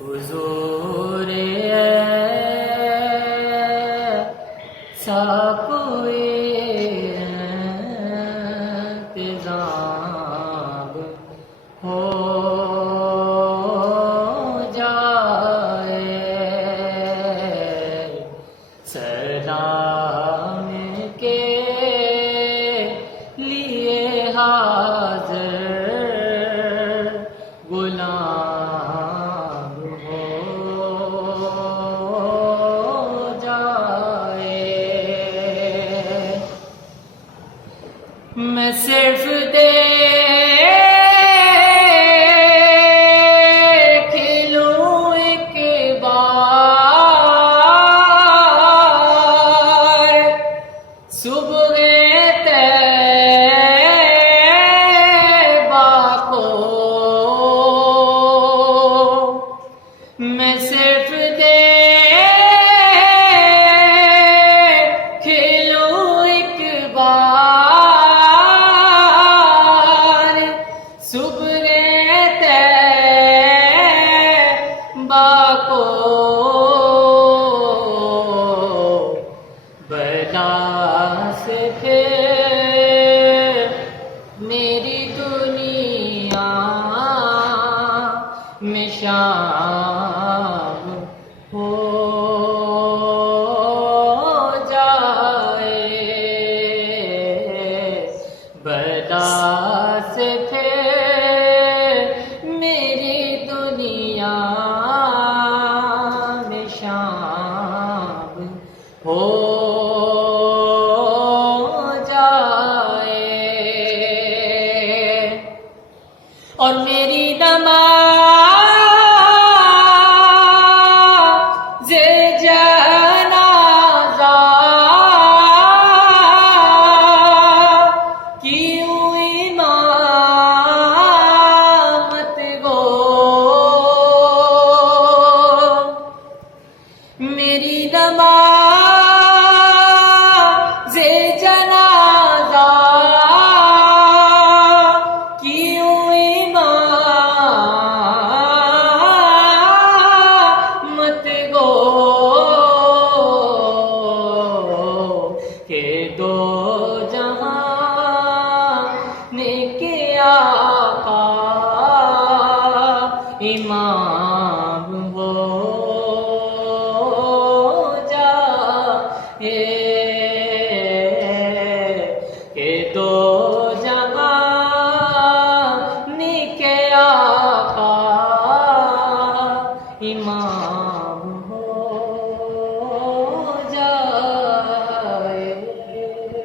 حضور ایسا کوئی انتظام ہو جائے، سلام کے لیے حاضر غلام ہو جائے۔ میں صرف دیکھ لوں ایک بار صبح طیبہ کو، میں صرف دیکھ لوں ایک بار صبح طیبہ کو، بلا سے پھر میری دنیا میں شام ہو جائے، بلا سے پھر میری دنیا میں شام ہو جائے، اور میری نماز جنازہ کی امامت گو، میری نماز جنازہ کی امامت گو، کہ دو جہان کے آقا امام ہو جائے، کہ دو جہان کے آقا امام